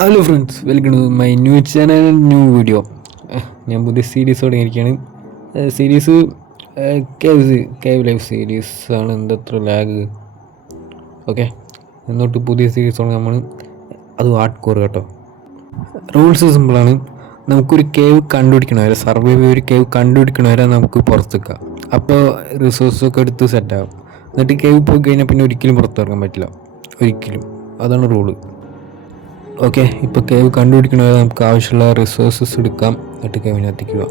Hello friends, welcome to my new channel, new video. ഞാൻ പുതിയ series തുടങ്ങിയിരിക്കുകയാണ്. Series cave life series ആണ്. എന്തത്ര lag. Okay, എന്നിട്ട് പുതിയ സീരീസാണ് നമ്മൾ. അത് ഹാർഡ് കോർ കേട്ടോ. റൂൾസ് സിമ്പിളാണ്. നമുക്കൊരു കേവ് കണ്ടുപിടിക്കണവരെ, സർവൈവ് ഒരു കേവ് കണ്ടുപിടിക്കണവരെ നമുക്ക് പുറത്തേക്കാം. അപ്പോൾ റിസോഴ്സൊക്കെ എടുത്ത് സെറ്റാകും. എന്നിട്ട് കേവ് പോയി കഴിഞ്ഞാൽ പിന്നെ ഒരിക്കലും പുറത്തിറങ്ങാൻ പറ്റില്ല, ഒരിക്കലും. അതാണ് റൂള്. ഓക്കെ, ഇപ്പോൾ കേവ് കണ്ടുപിടിക്കണവരെ നമുക്ക് ആവശ്യമുള്ള റിസോഴ്സസ് എടുക്കാം. എന്നിട്ട് കേവിനകത്തേക്കുക.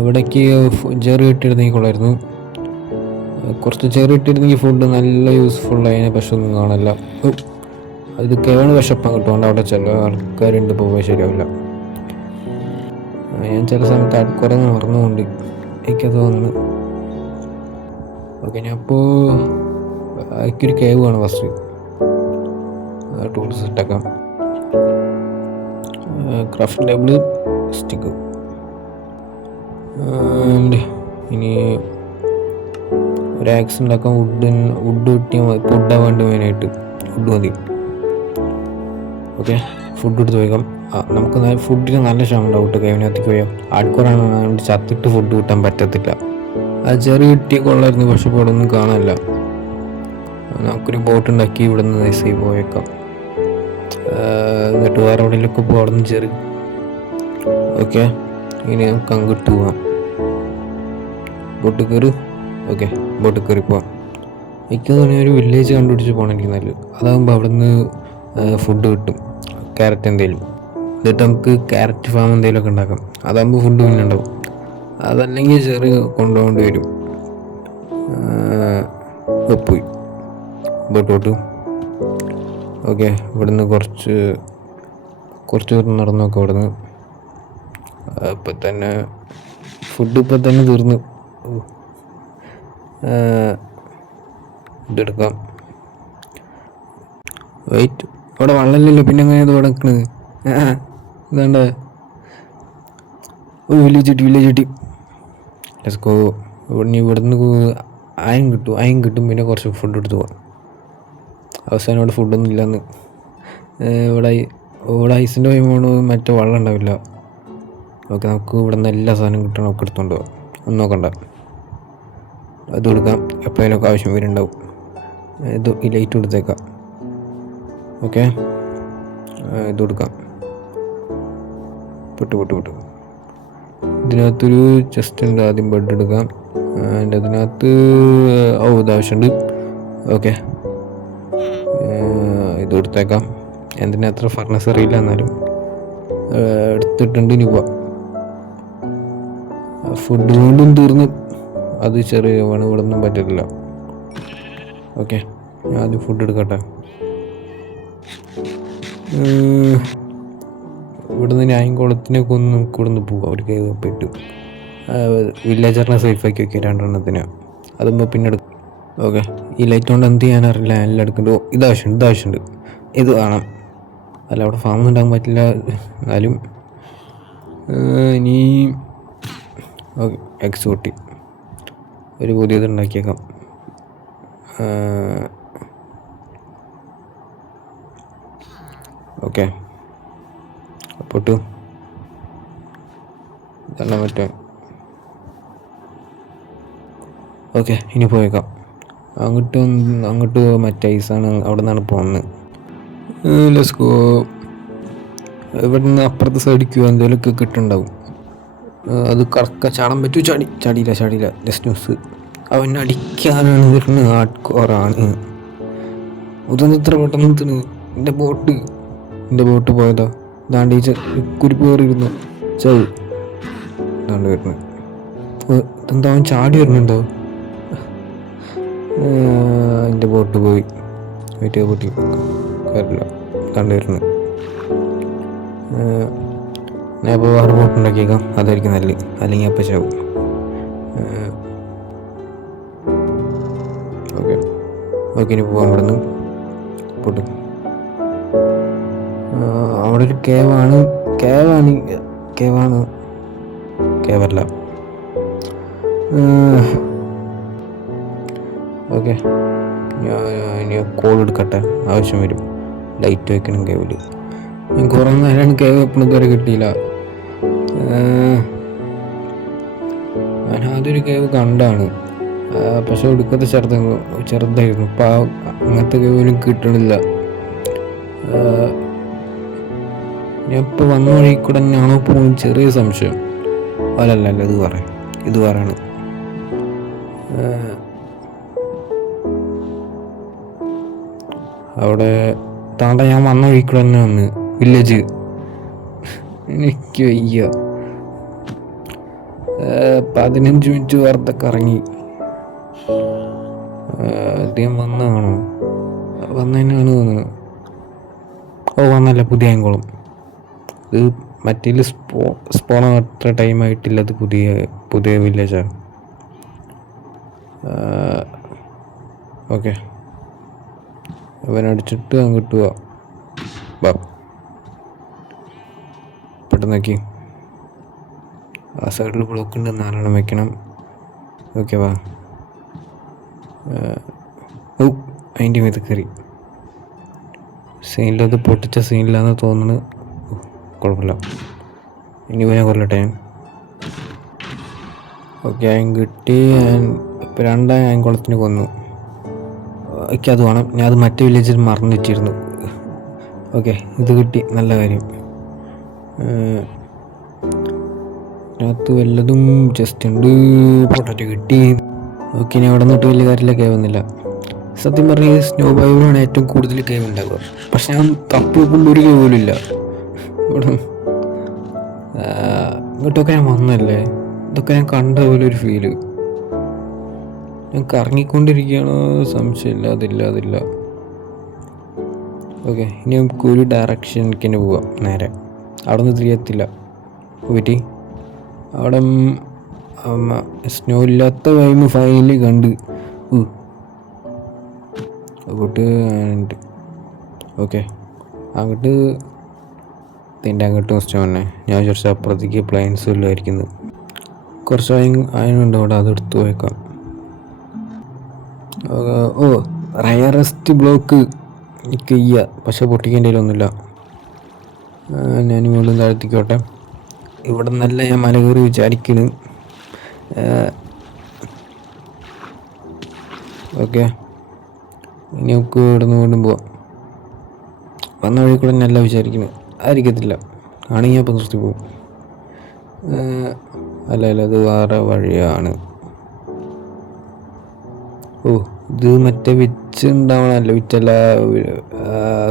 ഇവിടേക്ക് ചെറി ഇട്ടിരുന്നെങ്കിൽ കൊള്ളായിരുന്നു. കുറച്ച് ചെറി ഇട്ടിരുന്നെങ്കിൽ ഫുഡ് നല്ല യൂസ്ഫുള്ളായതിനെ, പക്ഷെ ഒന്നും കാണില്ല. ഇത് കേവാണ് വിശപ്പം കിട്ടുകൊണ്ട് അവിടെ ചില ആൾക്കാരുണ്ട്, പോകാൻ ശരിയാവില്ല. ഞാൻ ചില സമയത്ത് കുറേ മറന്നുകൊണ്ട് എനിക്കത് തോന്നുന്നു. ഓക്കെ, ഞാൻ അപ്പോൾ എനിക്കൊരു കേവ് വേണം. ഫസ്റ്റ് ടൂൾസ് സെറ്റാക്കാം. Craft table, stick. ഇനി ഒരു ആക്സ് ഉണ്ടാക്കാം. വുഡ് കിട്ടിയാൽ മതി. ഫുഡാണ് വേണ്ടി മെയിനായിട്ട്. ഫുഡ് മതി. ഓക്കെ, ഫുഡ് എടുത്ത് വയ്ക്കാം. നമുക്ക് ഫുഡിന് നല്ല ക്ഷമ ഉണ്ടാവും കേട്ടോ. കേവിനകത്തേക്ക് പോയാൽ ആൾക്കാരാണ് ചത്തിട്ട് ഫുഡ് കിട്ടാൻ പറ്റത്തില്ല. ആ ചെറിയ കിട്ടിയ കൊള്ളായിരുന്നു, പക്ഷെ ഇപ്പോൾ ഇവിടെ ഒന്നും കാണാനില്ല. നമുക്കൊരു ബോട്ട് ഉണ്ടാക്കി ഇവിടെ നിന്ന് നൈസായി പോയേക്കാം. എന്നിട്ട് വേറെ എവിടെയെങ്കിലൊക്കെ ഇപ്പോൾ അവിടെ നിന്ന് ചെറിയ. ഓക്കെ, ഇനി നമുക്ക് അങ്ങോട്ട് പോവാം. ബോട്ട് കയറി. ഓക്കെ, ബോട്ട് കയറി പോവാം. എനിക്ക് തോന്നിയ ഒരു വില്ലേജ് കണ്ടുപിടിച്ച് പോകണം എനിക്ക് നല്ലത്. അതാകുമ്പോൾ അവിടെ നിന്ന് ഫുഡ് കിട്ടും. ക്യാരറ്റ് എന്തെങ്കിലും എന്നിട്ട് നമുക്ക് ക്യാരറ്റ് ഫാം എന്തെങ്കിലുമൊക്കെ ഉണ്ടാക്കാം. അതാകുമ്പോൾ ഫുഡ് പിന്നെ ഉണ്ടാവും. അതല്ലെങ്കിൽ ചെറിയ കൊണ്ടുപോകേണ്ടി വരും. പോയി ബോട്ട്. ഓക്കെ, ഇവിടുന്ന് കുറച്ച് ദൂരം നടന്നു നോക്കാം. ഇവിടുന്ന് ഇപ്പം തന്നെ ഫുഡ് തീർന്നു. ഇതെടുക്കാം. വെയിറ്റ്, അവിടെ വെള്ളമില്ലല്ലോ, പിന്നെ എങ്ങനെയാണ് ഇത് കിടക്കണത്? ഇതാണ്ട വില്ലേജ് കിട്ടി. Let's go. ഇവിടുന്ന് അയൻ കിട്ടും. പിന്നെ കുറച്ച് ഫുഡ് എടുത്ത് പോവാം. അവസാനം ഇവിടെ ഫുഡൊന്നും ഇല്ലയെന്ന്. ഇവിടെ ഐസിൻ്റെ പോയി മറ്റേ വെള്ളം ഉണ്ടാവില്ല. ഓക്കെ, നമുക്ക് ഇവിടെ നിന്ന് എല്ലാ സാധനവും കിട്ടണം. ഒക്കെ എടുത്തുകൊണ്ട് പോകാം. ഒന്നും നോക്കണ്ട. അത് കൊടുക്കാം. എപ്പോഴേലൊക്കെ ആവശ്യം വരുന്നുണ്ടാവും. ഈ ലൈറ്റ് കൊടുത്തേക്കാം. ഓക്കെ, ഇത് കൊടുക്കാം. പൊട്ടു. ഇതിനകത്തൊരു ചെസ്റ്റ് ഉണ്ട്. ആദ്യം ബെഡ് എടുക്കാം. അതിൻ്റെ അതിനകത്ത് ഇതാവശ്യമുണ്ട്. ഓക്കെ, ഇത് കൊടുത്തേക്കാം. എന്തിനാ അത്ര ഫർണസ് അറിയില്ല, എന്നാലും എടുത്തിട്ടുണ്ട്. ഇനി പോവാം. ഫുഡ് വീണ്ടും തീർന്നു. അത് ചെറിയ വേണം, ഇവിടെ ഒന്നും പറ്റില്ല. ഓക്കെ, ഞാൻ ആദ്യം ഫുഡ് എടുക്കട്ടെ. ഇവിടുന്ന് ന്യായംകുളത്തിനൊക്കെ ഒന്ന് നമുക്ക് ഇവിടെ നിന്ന് പോവാം. ഒരു കേവ് പോയിട്ട് വില്ലേജറിനെ സേഫാക്കി വയ്ക്കുക, 2 എണ്ണത്തിന്. അതുമ്പോൾ പിന്നെ എടുക്കും. ഓക്കെ, ഈ ലൈറ്റ് കൊണ്ട് എന്ത് ചെയ്യാനറിയില്ല. എല്ലാം എടുക്കുന്നുണ്ട്. ഇതാവശ്യമുണ്ട്. ഇത് വേണം. അല്ല, അവിടെ ഫാമൊന്നും ഉണ്ടാകാൻ പറ്റില്ല. എന്നാലും ഇനി ഓക്കെ, എഗ്സ് പൊട്ടി. ഒരു പുതിയത് ഉണ്ടാക്കിയേക്കാം. ഓക്കെ, പൊട്ടു. ഇതെല്ലാം പറ്റും. ഓക്കെ, ഇനി പോയേക്കാം. അങ്ങോട്ട് മറ്റേ ഐസാണ്. അവിടെ നിന്നാണ് പോകുന്നത്. Let's go. ഇവിടെ നിന്ന് അപ്പുറത്തെ സൈഡിക്ക് എന്തെങ്കിലുമൊക്കെ കിട്ടുന്നുണ്ടാവും. അത് കറക്ക ചാടാൻ പറ്റൂ. ചാടിയില്ല. Just news. അവൻ അടിക്കാനാണ് വരുന്നത്. ഹാർഡ് കോറാണ്. ഇതൊന്നും ഇത്ര പെട്ടെന്ന് എത്തുന്നു. എൻ്റെ ബോട്ട് പോയതാ. ദാണ്ട് കുരിപ്പ് കയറിയിരുന്നു. ദാണ്ട് വരുന്നത്. എന്താ അവൻ ചാടി വരുന്നുണ്ടോ? എൻ്റെ ബോട്ട് പോയി. പൊട്ടി കയറില്ല. ദാണ്ട് വരുന്നത്. ഞാൻ ഇപ്പോൾ വേറെ ബോട്ട് ഉണ്ടാക്കിയേക്കാം. അതായിരിക്കും നല്ലത്. അല്ലെങ്കിൽ അപ്പം ചാവും. ഓക്കെ, ഇനി പോകാം. ഇവിടെ നിന്ന് പൊട്ടു. അവിടെ ഒരു കേവല്ല. ഓക്കെ, ഞാൻ കോൾ എടുക്കട്ടെ. ആവശ്യം വരും. ലൈറ്റ് വയ്ക്കണം കേവില്. ഞാൻ കുറേ നേരം കേവ് എപ്പോഴും ഇതുവരെ കിട്ടിയില്ല. ഞാൻ ആദ്യം ഒരു കേവ് കണ്ടാണ്, പക്ഷെ ഒടുക്കത്തെ ചെറുതായിരുന്നു. ഇപ്പം അങ്ങനത്തെ കേവിലും കിട്ടണില്ല. ഞാൻ ഇപ്പോൾ വന്ന വഴി കൂടെ തന്നെയാണോ പോകും ചെറിയ സംശയം. അല്ലല്ല ഇത് പറയണം. അവിടെ താണ്ട ഞാൻ വന്ന വഴി കൂടെ തന്നെ വന്ന് വില്ലേജ്. എനിക്ക് വയ്യ. 15 മിനിറ്റ് വെറുതെ കറങ്ങി. അദ്ദേഹം വന്നതന്നെയാണ് തോന്നുന്നത്. വന്നല്ല, പുതിയ ആങ്കോളം. ഇത് മറ്റേ സ്പോണ അത്ര ടൈമായിട്ടില്ല. അത് പുതിയ വില്ലേജാണ്. ഓക്കെ, അവനടിച്ചിട്ട് അങ്ങോട്ട് പോവാം. പെട്ടെന്ന് നോക്കി, ആ സൈഡിൽ ബ്ലോക്ക് ഉണ്ട്, 4 എണ്ണം വെക്കണം. ഓക്കെ വാ. അതിൻ്റെ മേത്ത് കയറി. സീനിലത് പൊട്ടിച്ച സീനിലാന്ന് തോന്നുന്നു. കുഴപ്പമില്ല, ഇനി പോയാൽ കൊല്ലട്ടെ. ഓക്കെ, ഞാൻ കിട്ടി. ഇപ്പം 2 ആങ്കുളത്തിന് കൊന്നു. എനിക്കത് വേണം. ഞാൻ അത് മറ്റേ വില്ലേജിൽ മറന്നു വെച്ചിരുന്നു. ഓക്കെ, ഇത് കിട്ടി, നല്ല കാര്യം. അതിനകത്ത് വല്ലതും ജസ്റ്റ് ഉണ്ട്. പൊട്ടാറ്റോ കിട്ടി. ഓക്കെ, ഞാൻ അവിടെ നിന്നിട്ട് വലിയ കാര്യമില്ല, കേവുന്നില്ല. സത്യം പറഞ്ഞാൽ സ്നോ ബൈവിലാണ് ഏറ്റവും കൂടുതൽ കേവ് ഉണ്ടാവുക. പക്ഷെ ഞാൻ തപ്പി വെക്കുമ്പോൾ ഒരു കേവ് പോലും ഇല്ല ഇവിടെ. ഇങ്ങോട്ടൊക്കെ ഞാൻ വന്നല്ലേ, ഇതൊക്കെ ഞാൻ കണ്ട പോലെ ഒരു ഫീല്. ഞാൻ കറങ്ങിക്കൊണ്ടിരിക്കുകയാണോ സംശയമില്ല. അതില്ല. ഓക്കെ, ഇനി നമുക്ക് ഒരു ഡയറക്ഷനിലേക്ക് തന്നെ പോവാം. നേരെ അവിടെ നിന്ന് തിരിയത്തില്ല. പോയിട്ട് അവിടെ സ്നോ ഇല്ലാത്ത ടൈം ഫൈനലി കണ്ട് അങ്ങോട്ട്. ഓക്കെ, അങ്ങോട്ടും സ്നോ തന്നെ. ഞാൻ വിചാരിച്ച അപ്പുറത്തേക്ക് പ്ലെയിൻസ് ഇല്ലായിരിക്കുന്നത്. കുറച്ച് അതിനുണ്ട് അവിടെ, അതെടുത്ത് പോയേക്കാം. റയറസ്റ്റ് ബ്ലോക്ക് എനിക്ക് ചെയ്യാ, പക്ഷെ പൊട്ടിക്കേണ്ടതിലൊന്നുമില്ല. ഞാൻ വീണ്ടും താഴ്ത്തിക്കോട്ടെ. ഇവിടെ നല്ല ഞാൻ മല കയറി വിചാരിക്കുന്നു. ഓക്കെ, ഇനി നമുക്ക് ഇവിടെ നിന്ന് വീണ്ടും പോവാം. വന്ന വഴി കൂടെ നല്ല വിചാരിക്കുന്നു. ആയിരിക്കത്തില്ല, ആണെങ്കിൽ അപ്പം നിർത്തി പോകും. അല്ല, അത് വേറെ വഴിയാണ്. ഇത് മറ്റേ വിച്ച് ഉണ്ടാവണമല്ലോ, വിറ്റല്ല,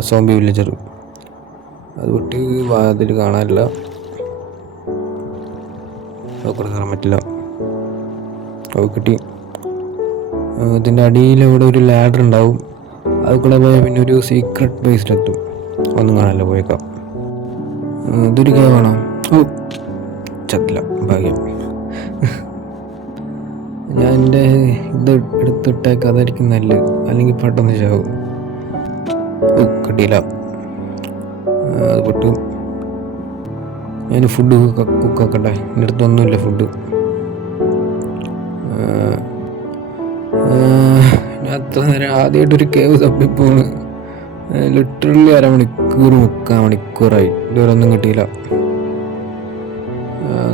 സോംബി വില്ലേജർ. അത് വിട്ട് അതിൽ കാണാനില്ല, കൂടെ കയറാൻ പറ്റില്ല. കിട്ടി. ഇതിൻ്റെ അടിയിൽ ഇവിടെ ഒരു ലാഡർ ഉണ്ടാവും. അത് കൂടെ പോയാൽ പിന്നെ ഒരു സീക്രട്ട് ബേസിലെത്തും. ഒന്നും കാണാനല്ല, പോയേക്കാം. ഇതൊരു കേവാണോ? ചത്തില്ല, ഭാഗ്യം. ഞാൻ എൻ്റെ ഇത് എടുത്തിട്ടേക്ക്, അതായിരിക്കും നല്ലത്, അല്ലെങ്കിൽ പെട്ടെന്ന് ചാവും. കിട്ടിയില്ല. അത് പൊട്ടു. ഞാൻ ഫുഡ് കുക്കാക്കട്ടെ. എൻ്റെ അടുത്തൊന്നുമില്ല ഫുഡ്. ഞാൻ അത്ര നേരം ആദ്യമായിട്ടൊരു കേവ് തപ്പിപ്പോണ്. ലിറ്ററലി 3 മണിക്കൂറായി, ഇതുവരെ ഒന്നും കിട്ടിയില്ല.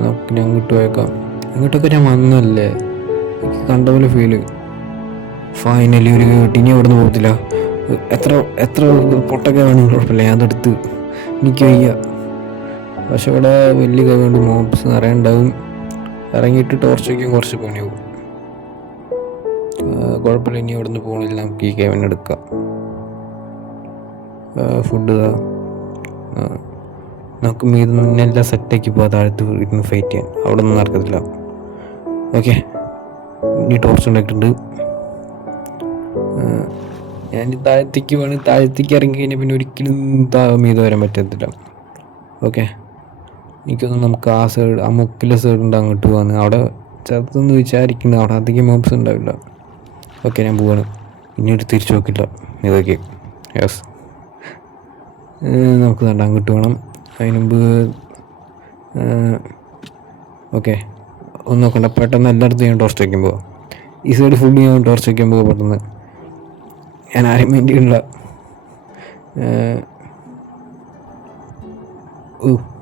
നമുക്ക് ഞാൻ അങ്ങോട്ട് പോയേക്കാം. അങ്ങോട്ടൊക്കെ ഞാൻ വന്നല്ലേ, എനിക്ക് കണ്ട പോലെ ഫീല്. ഫൈനലി ഒരു കിട്ടി. ഇനി അവിടെ നിന്ന് പോകത്തില്ല. എത്ര പൊട്ടൊക്കെ വേണം, കുഴപ്പമില്ല, ഞാൻ അതെടുത്ത്. എനിക്ക് വയ്യ. പക്ഷെ ഇവിടെ വലിയ കൈകൊണ്ട് മോബ്സ് നിറയെ ഉണ്ടാവും. ഇറങ്ങിയിട്ട് ടോർച്ച് വയ്ക്കാൻ കുറച്ച് പണിയാവും. കുഴപ്പമില്ല, ഇനി അവിടെ നിന്ന് പോകണില്ല, നമുക്ക് ഈ കേവൻ എടുക്കാം. ഫുഡ് നമുക്ക് മീത് മുന്നെല്ലാം സെറ്റാക്കി പോകാം. താഴത്ത് ഇരുന്ന് ഫൈറ്റ് ചെയ്യാൻ അവിടെ ഒന്നും നടക്കത്തില്ല. ഓക്കെ, ഇനി ടോർച്ച് ഉണ്ടാക്കിയിട്ടുണ്ട്. ഞാൻ താഴത്തേക്ക് ഇറങ്ങി കഴിഞ്ഞാൽ പിന്നെ ഒരിക്കലും മീത് വരാൻ പറ്റത്തില്ല. ഓക്കെ, എനിക്കൊന്നും നമുക്ക് ആ സൈഡ്, ആ മുക്കിലെ സൈഡുണ്ട്, അങ്ങോട്ട് പോകാൻ. അവിടെ ചെറുതെന്ന് വിചാരിക്കുന്നു, അവിടെ അധികം മോബ്സ് ഉണ്ടാവില്ല. ഓക്കെ, ഞാൻ പോവാണ്. ഇനി ഒരു തിരിച്ചു നോക്കില്ല ഇതൊക്കെ. യെസ്, നമുക്ക് വേണ്ട, അങ്ങോട്ട് വേണം. അതിന് മുമ്പ് ഓക്കെ, ഒന്ന് നോക്കണ്ട. പെട്ടെന്ന് എല്ലായിടത്തും ഞാൻ ടോർച്ച് വയ്ക്കുമ്പോൾ, ഈ സൈഡ് ഫുഡ് ഞാൻ ടോർച്ച് വയ്ക്കുമ്പോൾ പെട്ടെന്ന് ഞാൻ ആരും വേണ്ടിയില്ല.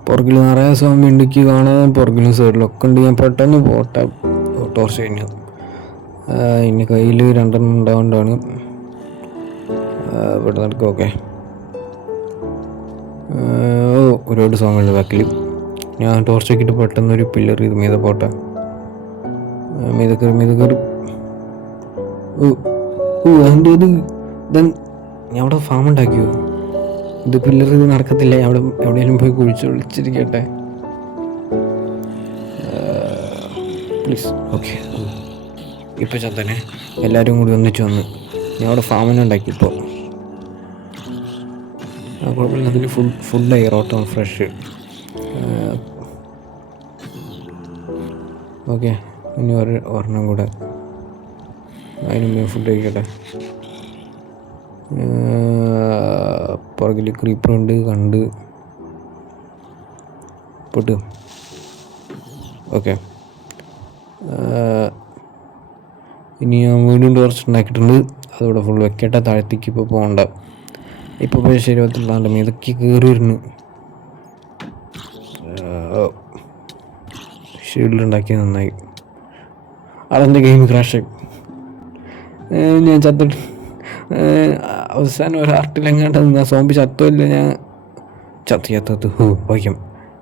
പുറകിൽ നിറയെ സോംബി ഉണ്ടെങ്കിൽ കാണാൻ പുറകിലും സൈഡിലൊക്കെ ഉണ്ട്. ഞാൻ പെട്ടെന്ന് പോട്ടെ, ടോർച്ച് കഴിഞ്ഞു. ഇനി കയ്യിൽ 2 ഉണ്ടാകൊണ്ടാണ് ഇവിടെ നടക്കുക. ഓക്കെ, ഒരുപാട് സോങ്ങുണ്ട് ബാക്കിൽ. ഞാൻ ടോർച്ച് ആക്കിയിട്ട് പെട്ടെന്നൊരു പില്ലർ ഇത് മീതെ പോട്ടെ, മീതെ കയറി. അതിൻ്റെ ഇത് ഞാൻ അവിടെ ഫാം ഉണ്ടാക്കിയോ? ഇത് പില്ലർ ഇത് നടക്കത്തില്ല. അവിടെ എവിടെയെങ്കിലും പോയി വിളിച്ചിരിക്കട്ടെ പ്ലീസ്. ഓക്കെ, ഇപ്പോൾ ചത്തനെ എല്ലാവരും കൂടി ഒന്നിച്ച് വന്ന് ഞാൻ അവിടെ ഫാമിനെ ഉണ്ടാക്കി. ഇപ്പോൾ കുഴപ്പമില്ല, അതിൽ ഫുഡായി റോട്ടം ഫ്രഷ്. ഓക്കെ, ഇനി ഒരെണ്ണം കൂടെ, അതിന് ഫുഡ് കഴിക്കട്ടെ. പുറകിൽ ക്രീപ്പറുണ്ട്, കണ്ട് പൊട്ട്. ഓക്കെ, ഇനി ഞാൻ വീണ്ടും ടോർച്ച് ഉണ്ടാക്കിയിട്ടുണ്ട്. അതിവിടെ ഫുൾ വെക്കട്ടെ. താഴത്തേക്ക് ഇപ്പോൾ പോകണ്ട, ഇപ്പോൾ പോയി ശരിയാവത്തില്ലാണ്ട് ഇതൊക്കെ കയറി വരുന്നു. ഷീൽഡുണ്ടാക്കിയത് നന്നായി. അതെൻ്റെ ഗെയിം ക്രാഷായി. ഞാൻ ചത്തിട്ട് അവസാനം ഒരു ഹാർട്ടിലെങ്ങാണ്ട് നിന്നാ സോംബി ചത്തുമില്ല. ഞാൻ ചത്തു വയ്ക്കും.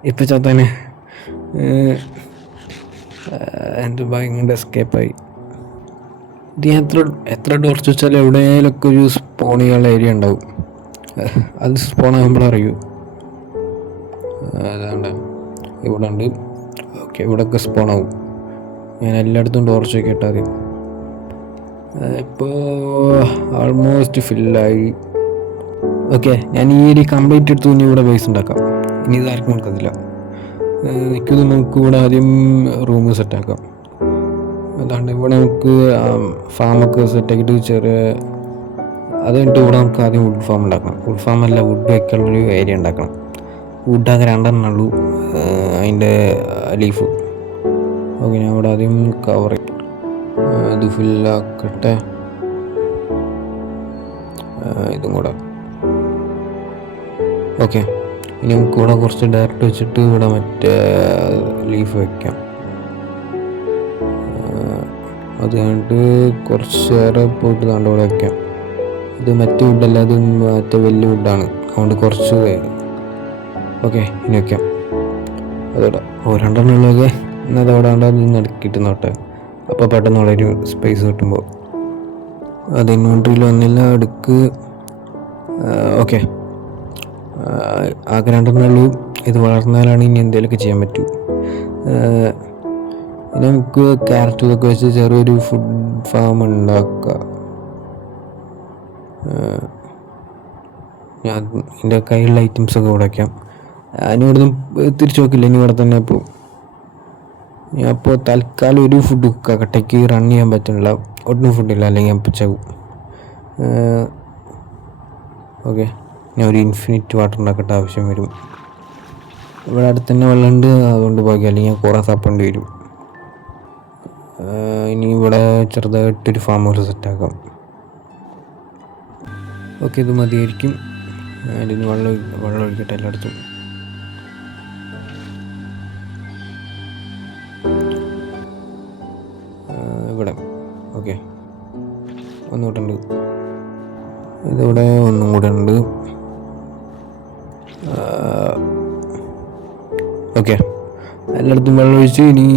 ഇപ്പം ചത്തനെ എൻ്റെ ഭാഗ്യം കൊണ്ട് എസ്കേപ്പായി. ഇത് ഞാൻ എത്ര ടോർച്ച് വെച്ചാൽ എവിടെയെങ്കിലൊക്കെ ഒരു സ്പോൺ ചെയ്യാനുള്ള ഏരിയ ഉണ്ടാവും. അത് സ്പോൺ ആകുമ്പോഴറിയൂ. അതാണ്ട് ഇവിടെ ഉണ്ട്. ഓക്കെ, ഇവിടെയൊക്കെ സ്പോൺ ആവും. ഞാൻ എല്ലായിടത്തും ടോർച്ച് വെക്കട്ടെ ആദ്യം. ഇപ്പോൾ ആൾമോസ്റ്റ് ഫില്ലായി. ഓക്കെ, ഞാൻ ഈ ഏരിയ കംപ്ലീറ്റ് എടുത്തു. ഇനി ഇവിടെ ബേസ് ഉണ്ടാക്കാം. ഇനി ഇതാർക്കും കൊടുക്കത്തില്ല. നമുക്ക് ഇവിടെ ആദ്യം റൂം സെറ്റാക്കാം. അതാണ്ട് ഇവിടെ നമുക്ക് ഫാമൊക്കെ സെറ്റാക്കിയിട്ട് ചെറിയ അത് കഴിഞ്ഞിട്ട് ഇവിടെ നമുക്ക് ആദ്യം വുഡ് ഫാം ഉണ്ടാക്കണം. വുഡ് ഫാം അല്ല, വുഡ് വെക്കാനുള്ളൊരു ഏരിയ ഉണ്ടാക്കണം. വുഡാകെ 2 ഉള്ളൂ, അതിൻ്റെ ലീഫ്. ഓക്കെ, ഞാൻ ഇവിടെ ആദ്യം കവർ ഇത് ഫില്ലാക്കട്ടെ. ഇതും കൂടെ. ഓക്കെ, ഇനി നമുക്ക് ഇവിടെ കുറച്ച് ഡയറക്റ്റ് വെച്ചിട്ട് ഇവിടെ മറ്റേ ലീഫ് വയ്ക്കാം. അത് കഴിഞ്ഞിട്ട് കുറച്ചേറെ പോയിട്ട് താണ്ട് ഇവിടെ വയ്ക്കാം. ഇത് മറ്റേ വുഡല്ല, അത് മറ്റേ വലിയ വുഡാണ്, അതുകൊണ്ട് കുറച്ച്. ഓക്കെ, ഇനി വയ്ക്കാം. അതോടെ 2 ഉള്ളതൊക്കെ എന്നാൽ അവിടെ അത് നടക്കിയിട്ട് നോട്ടെ. അപ്പോൾ പെട്ടെന്ന് വളരെ സ്പേസ് കിട്ടുമ്പോൾ അത് ഇൻവെൻട്രിയിൽ വന്നില്ല, എടുക്ക്. ഓക്കെ, ആകെ 2 ഉള്ളൂ. ഇത് വളർന്നാലാണ് ഇനി എന്തെങ്കിലുമൊക്കെ ചെയ്യാൻ പറ്റൂ. ഇനി നമുക്ക് ക്യാരറ്റ് ഇതൊക്കെ വെച്ച് ചെറിയൊരു ഫുഡ് ഫാം ഉണ്ടാക്കുക. ഞാൻ എൻ്റെ കയ്യിലുള്ള ഐറ്റംസൊക്കെ ഇവിടെ വയ്ക്കാം. ഞാനിവിടുന്ന് തിരിച്ചു നോക്കില്ല, ഇനി ഇവിടെ തന്നെ ഇപ്പോൾ. ഞാൻ അപ്പോൾ തൽക്കാലം ഒരു ഫുഡ് കട്ടയ്ക്ക് റൺ ചെയ്യാൻ പറ്റുന്നില്ല, ഒട്ടും ഫുഡില്ല, അല്ലെങ്കിൽ ഞാൻ പച്ചാവും. ഓക്കെ, ഞാൻ ഒരു ഇൻഫിനിറ്റ് വാട്ടർ ഉണ്ടാക്കേണ്ട ആവശ്യം വരും. ഇവിടെ അടുത്ത് തന്നെ വെള്ളമുണ്ട്, അതുകൊണ്ട് പോയി, അല്ലെങ്കിൽ ഞാൻ കുറേ തപ്പേണ്ടി വരും. ഇനി ഇവിടെ ചെറുതായിട്ടൊരു ഫാം ഹൗസ് സെറ്റാക്കാം. ഓക്കെ, ഇത് മതിയായിരിക്കും. അതിന് വെള്ളം ഒഴിക്കട്ടെ എല്ലായിടത്തും. ഇവിടെ ഓക്കെ, ഒന്നുകൂടെ ഉണ്ട്. ഇതിവിടെ ഒന്നും കൂടെ ഉണ്ട്. ഓക്കെ, എല്ലായിടത്തും വെള്ളം ഒഴിച്ച് ഇനി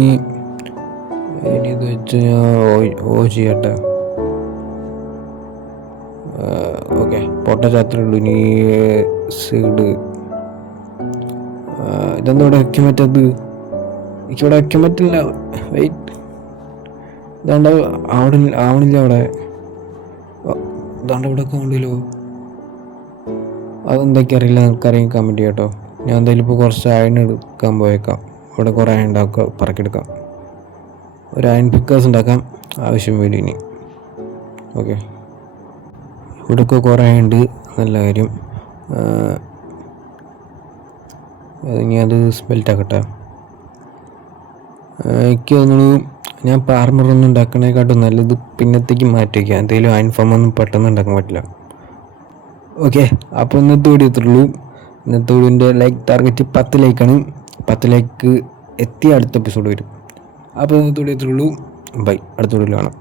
ഇത് വെച്ച് ഞാൻ ചെയ്യട്ടെ. ഓക്കെ, പൊട്ട ചാത്രയുള്ളൂ. ഇനി സീഡ് ഇതെന്താ ഇവിടെ വയ്ക്കാൻ പറ്റത്? എനിക്കിവിടെ വയ്ക്കാൻ പറ്റില്ല. വെയിറ്റ്, ഇതാണ്ട് ആവണില്ല അവിടെ. ഇതാണ്ട് ഇവിടെ ഒക്കെ ഉണ്ടല്ലോ. അതെന്തൊക്കെ അറിയില്ല, നിനക്കറിയാൻ കമൻറ്റ് ചെയ്യാം കേട്ടോ. ഞാൻ എന്തായാലും ഇപ്പോൾ കുറച്ച് അയൺ എടുക്കാൻ പോയേക്കാം. ഇവിടെ കുറേ അയൺ പറക്കിയെടുക്കാം. ഒരു അയൺ പിക്കേഴ്സ് ഉണ്ടാക്കാം, ആവശ്യം വരും ഇനി. ഓക്കെ, ഇവിടെയൊക്കെ കുറേ ഉണ്ട്, നല്ല കാര്യം. ഇനി അത് സ്മെൽറ്റാക്കട്ടെ. എനിക്ക് തോന്നുന്നു ഞാൻ പാർമറൊന്നും ഉണ്ടാക്കണേക്കാട്ടും നല്ലത് പിന്നത്തേക്ക് മാറ്റി വയ്ക്കാം. എന്തെങ്കിലും അയൺ ഫാമൊന്നും പെട്ടെന്ന് ഉണ്ടാക്കാൻ പറ്റില്ല. ഓക്കെ, അപ്പോൾ ഇന്നത്തെ വീഡിയോ ഇത്രയുള്ളൂ. ഇന്നത്തെ വീഡിയോൻ്റെ ലൈക്ക് ടാർഗറ്റ് 10 ലൈക്കാണ്. 10 ലൈക്ക് എത്തിയ അടുത്ത എപ്പിസോഡ് വരും. അപ്പോൾ ഇന്നത്തെ വീഡിയോ ഇത്രയുള്ളൂ. ബൈ, അടുത്ത വീഡിയോയിൽ കാണാം.